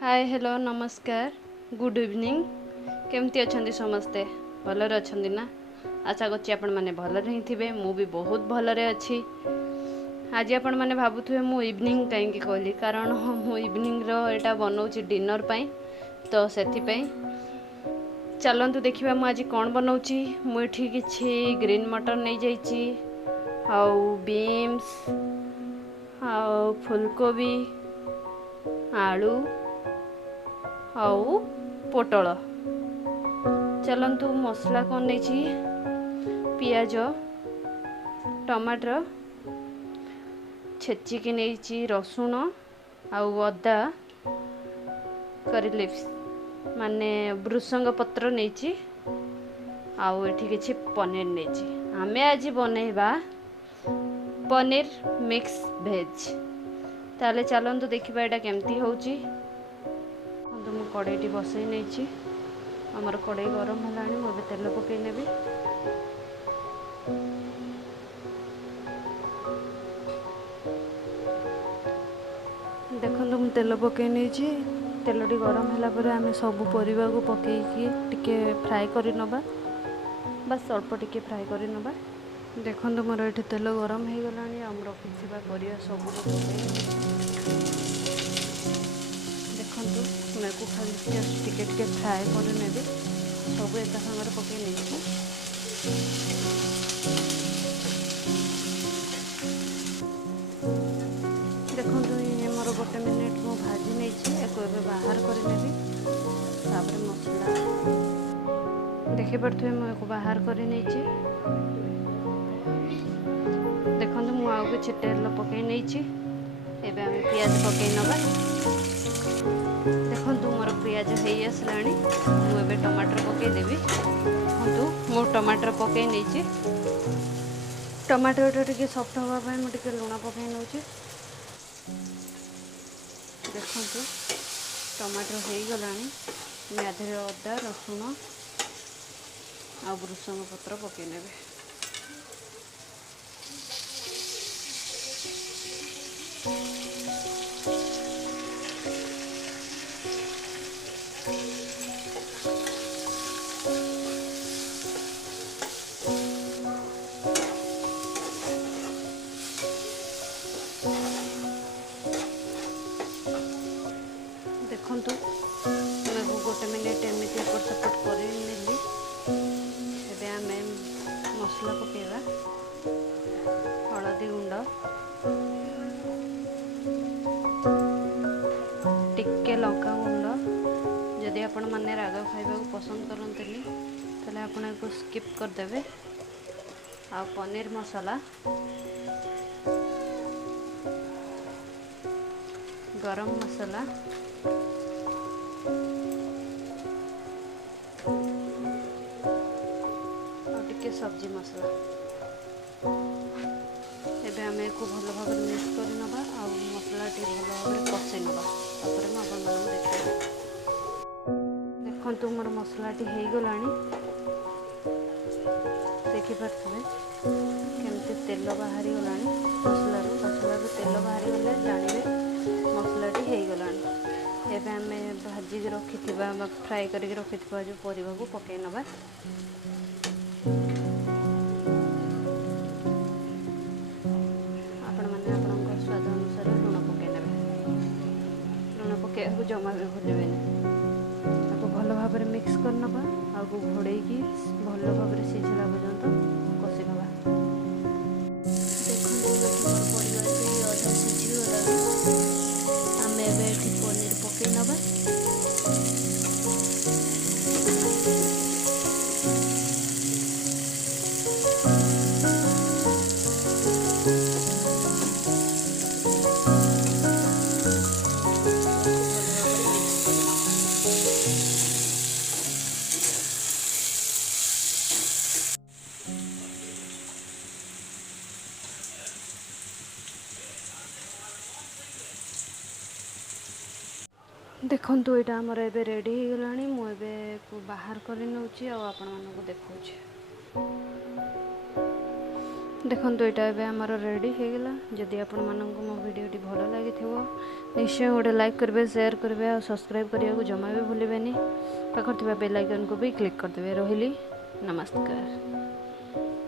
Hi hello नमस्कार good evening केमती अच्छा समस्ते भलरे अच्छा ना। आशा करछि आपण माने भलरे ही थिबे। मु भी बहुत भलरे अच्छी। आज आपण माने भाबुथुबे मु इवनिंग कहीं कहली कारण मु इवनिंग रो एटा बनाउछि डिनर पई। तो सेथि पई चलंतु देखिबा मु आज कोन बनाउछि। मु एठी किछि ग्रीन मटर नै जाइछि आउ बीन्स आउ फुलकोबी आलू आउ पोटल। चलंतु मसला कौन नहीं पियाज टमाटर छेचिकी नहीं रसुण आउ अदा करी लिप्स माने भृसंग पत्र नहीं आउ एठी किछि पनीर नहीं। आमे आज बनैबा पनीर मिक्स भेज। ताले चलंतु देखिबा एटा केमती होउची। तो मु कड़ाईटी बसई नहीं आमर कड़ाई गरम है मुझे तेल पकई नेबी। देखो मुझे तेल पकई नहीं तेलटी गरम है आम सब परिवा को पकईकी टिके फ्राए कर नबा बस अल्प टिके फ्राए कर नबा। देखो मोर ये तेल गरम हो गला आम रखा परिवा सब देखु मैं को खाली जस्ट टिके टिके फ्राए कर नेबी सब एक सागर पकई नहीं। देखो ये मोर गोटे मिनिट मु भाजी नहीं बाहर कर नेबी। तापर मसला देखिपे मुझे बाहर कर नहीं। देखो मु आउ कि तेल पकई नहीं एबे आम पियाज पकई नबा। देखो मोर पियाज हो आसला मुझे टमाटर पकई देवी। देखो मु टमाटर पकई नहीं टमाटर टे सफ्ट हाँपाई मुझे लुण पकई नौ। देखु टमाटर हो गला आधे अदा रसुण आ भृसंग पत्र पकई नेबे। देखु मैं गोटे मिनिट एमती एपट सेपट कर आम मसला पकेबा हलदी गुंड टिके लंका गुंड। जदि आपण माने राग खाइबा पसंद करंतनी ताले आपण को स्किप करदेवे। आ पनीर मसाला गरम मसाला टिके सब्जी मसला एबे आम को भल भाव मिक्स कर नबा आ मसला टी भल भाव कषि नबा। तापर मैं आपण मानू देखिए देखु मोर मसला टी हो गला देखिपे केमती तेल बाहरी गला मसलारू तेल बाहरी गले जानवे मसलाटी हो गला। एबे आम भाजी रखी फ्राए करके रखी जो परिवा को पकई नबा। स्वाद अनुसार लुण पकई नेबे। लुण पकड़ा जमा भी भूलें भल भाव मिक्स कर नबा आ घोड़े भल भाव सिझला पर्यंत कषि नबा। देखो परिवार अधा सिझीगला आम ए पनीर पकई नबा। देखु यहाँ आमर ए रेडी हो गला मुझे बाहर कर नौची आपण मानक देखा देखो यहाँ एवं आमर रेडी हो गला। जदि आपण मानक मो वीडियोटी भल लगी निश्चय गोटे लाइक करेंगे, शेयर करेंगे और सब्सक्राइब करने को जमा भी भूलें। पाखर बेल आइकन को भी क्लिक करदे। रही नमस्कार।